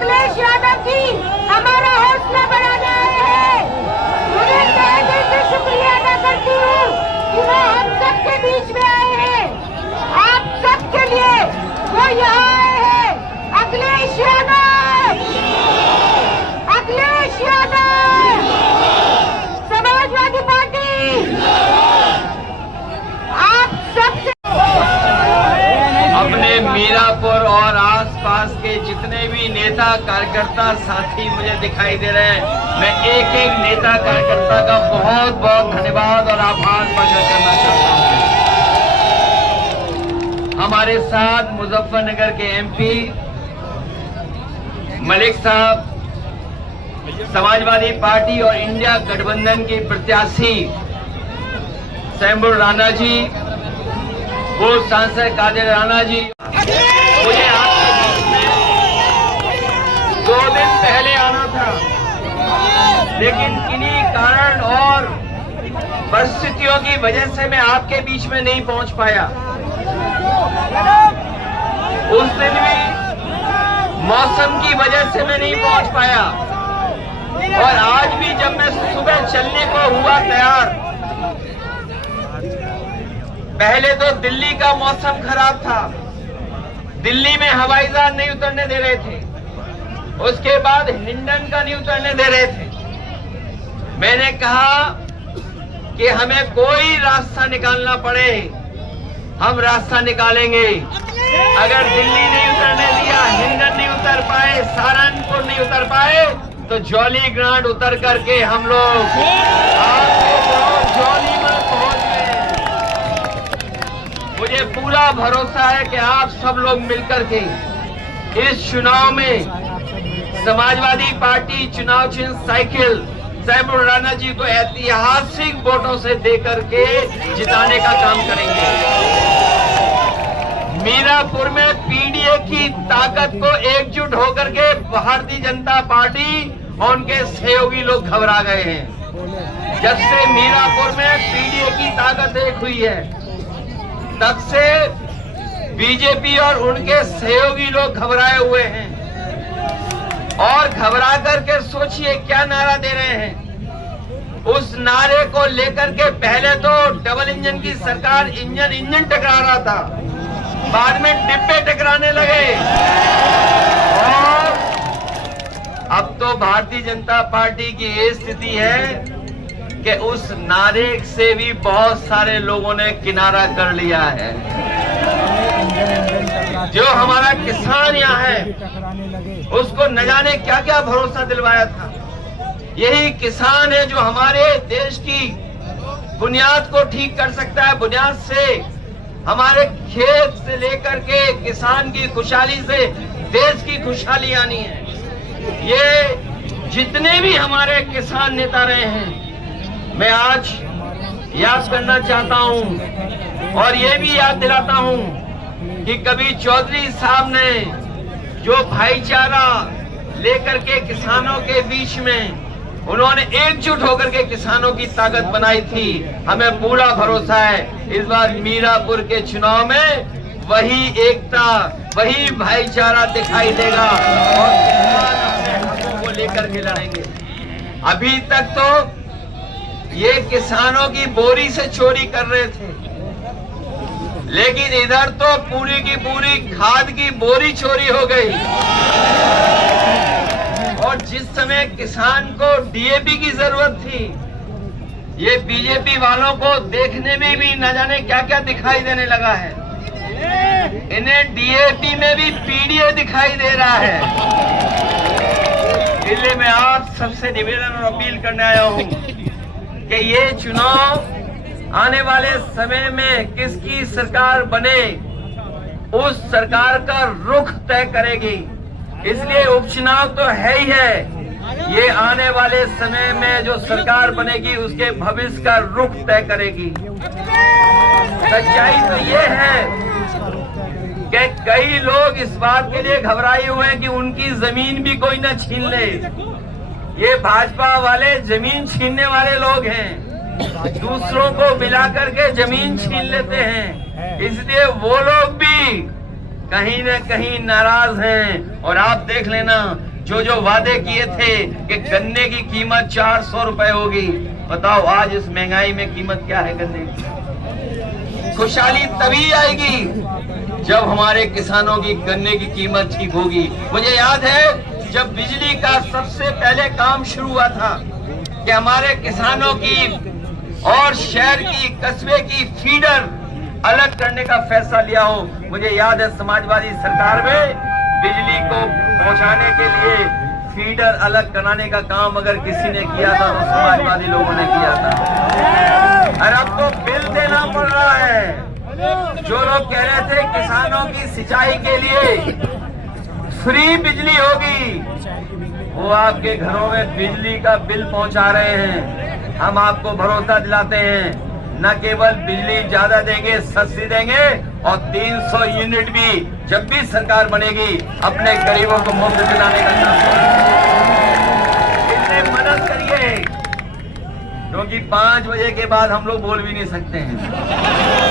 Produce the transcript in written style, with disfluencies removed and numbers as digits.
अखिलेश यादव जी हमारा हौसला बढ़ाने आए हैं। उन्हें तहे दिल से शुक्रिया अदा करती हूँ कि वो हम सबके बीच में आए हैं। आप सबके लिए वो यहाँ आए हैं। अखिलेश यादव, अखिलेश यादव, समाजवादी पार्टी आप सबसे अपने मीरापुर और आसपास के जितने भी नेता कार्यकर्ता साथी मुझे दिखाई दे रहे हैं, मैं एक एक नेता कार्यकर्ता का बहुत बहुत धन्यवाद और आभार प्रकट करना चाहता हूं। हमारे साथ मुजफ्फरनगर के एमपी मलिक साहब, समाजवादी पार्टी और इंडिया गठबंधन की प्रत्याशी सैम्बुल राणा जी, पूर्व सांसद कादिर राणा जी, मुझे आपके बीच में 2 दिन पहले आना था, लेकिन किन्हीं कारण और परिस्थितियों की वजह से मैं आपके बीच में नहीं पहुंच पाया। उस दिन भी मौसम की वजह से मैं नहीं पहुंच पाया, और आज भी जब मैं सुबह चलने को हुआ तैयार, पहले तो दिल्ली का मौसम खराब था, दिल्ली में हवाई जहाज नहीं उतरने दे रहे थे, उसके बाद हिंडन का नहीं उतरने दे रहे थे। मैंने कहा कि हमें कोई रास्ता निकालना पड़े, हम रास्ता निकालेंगे। अगर दिल्ली नहीं उतरने दिया, हिंडन नहीं उतर पाए, सहारनपुर नहीं उतर पाए, तो जॉली ग्रांट उतर करके हम लोग जॉली में पहुंच गए। मुझे पूरा भरोसा है कि आप सब लोग मिलकर के इस चुनाव में समाजवादी पार्टी चुनाव चिन्ह साइकिल सैम्बुल राणा जी को ऐतिहासिक वोटों से देकर के जिताने का काम करेंगे। मीरापुर में पीडीए की ताकत को एकजुट होकर के भारतीय जनता पार्टी और उनके सहयोगी लोग घबरा गए हैं। जब से मीरापुर में पीडीए की ताकत एक हुई है, तब से बीजेपी और उनके सहयोगी लोग घबराए हुए हैं, और घबरा करके सोचिए क्या नारा दे रहे हैं। उस नारे को लेकर के पहले तो डबल इंजन की सरकार इंजन टकरा रहा था, बाद में डिब्बे टकराने लगे, और अब तो भारतीय जनता पार्टी की ये स्थिति है कि उस नारे से भी बहुत सारे लोगों ने किनारा कर लिया है। जो हमारा किसान यहाँ है, उसको न जाने क्या क्या भरोसा दिलवाया था। यही किसान है जो हमारे देश की बुनियाद को ठीक कर सकता है। बुनियाद से हमारे खेत से लेकर के किसान की खुशहाली से देश की खुशहाली आनी है। ये जितने भी हमारे किसान नेता रहे हैं, मैं आज याद करना चाहता हूं और ये भी याद दिलाता हूं कि कभी चौधरी साहब ने जो भाईचारा लेकर के किसानों के बीच में उन्होंने एकजुट होकर के किसानों की ताकत बनाई थी। हमें पूरा भरोसा है इस बार मीरापुर के चुनाव में वही एकता, वही भाईचारा दिखाई देगा और किसान अपने हकों को लेकर के लड़ेंगे। अभी तक तो ये किसानों की बोरी से चोरी कर रहे थे, लेकिन इधर तो पूरी की पूरी खाद की बोरी चोरी हो गई। और जिस समय किसान को डीएपी की जरूरत थी, ये बीजेपी वालों को देखने में भी न जाने क्या क्या दिखाई देने लगा है। इन्हें डीएपी में भी पीडीए दिखाई दे रहा है। इसलिए मैं आप सबसे निवेदन और अपील करने आया हूं कि ये चुनाव आने वाले समय में किसकी सरकार बने, उस सरकार का रुख तय करेगी। इसलिए उपचुनाव तो है ही है, ये आने वाले समय में जो सरकार बनेगी उसके भविष्य का रुख तय करेगी। सच्चाई तो ये है कि कई लोग इस बात के लिए घबराए हुए हैं कि उनकी जमीन भी कोई न छीन ले। ये भाजपा वाले जमीन छीनने वाले लोग हैं, दूसरों को मिला करके जमीन छीन लेते हैं। इसलिए वो लोग भी कहीं न कहीं नाराज हैं। और आप देख लेना जो जो वादे किए थे कि गन्ने की कीमत 400 रुपए होगी, बताओ आज इस महंगाई में कीमत क्या है गन्ने की? खुशहाली तभी आएगी जब हमारे किसानों की गन्ने की कीमत ठीक होगी। मुझे याद है जब बिजली का सबसे पहले काम शुरू हुआ था कि हमारे किसानों की और शहर की, कस्बे की फीडर अलग करने का फैसला लिया हो। मुझे याद है समाजवादी सरकार में बिजली को पहुंचाने के लिए फीडर अलग कराने का काम अगर किसी ने किया था तो समाजवादी लोगों ने किया था। और अब तो बिल देना पड़ रहा है। जो लोग कह रहे थे किसानों की सिंचाई के लिए फ्री बिजली होगी, वो आपके घरों में बिजली का बिल पहुंचा रहे हैं। हम आपको भरोसा दिलाते हैं, न केवल बिजली ज्यादा देंगे, सस्ती देंगे, और 300 यूनिट भी जब भी सरकार बनेगी अपने गरीबों को मुफ्त दिलाने का काम करेंगे। इसमें मदद करिए, क्योंकि 5 बजे के बाद हम लोग बोल भी नहीं सकते हैं।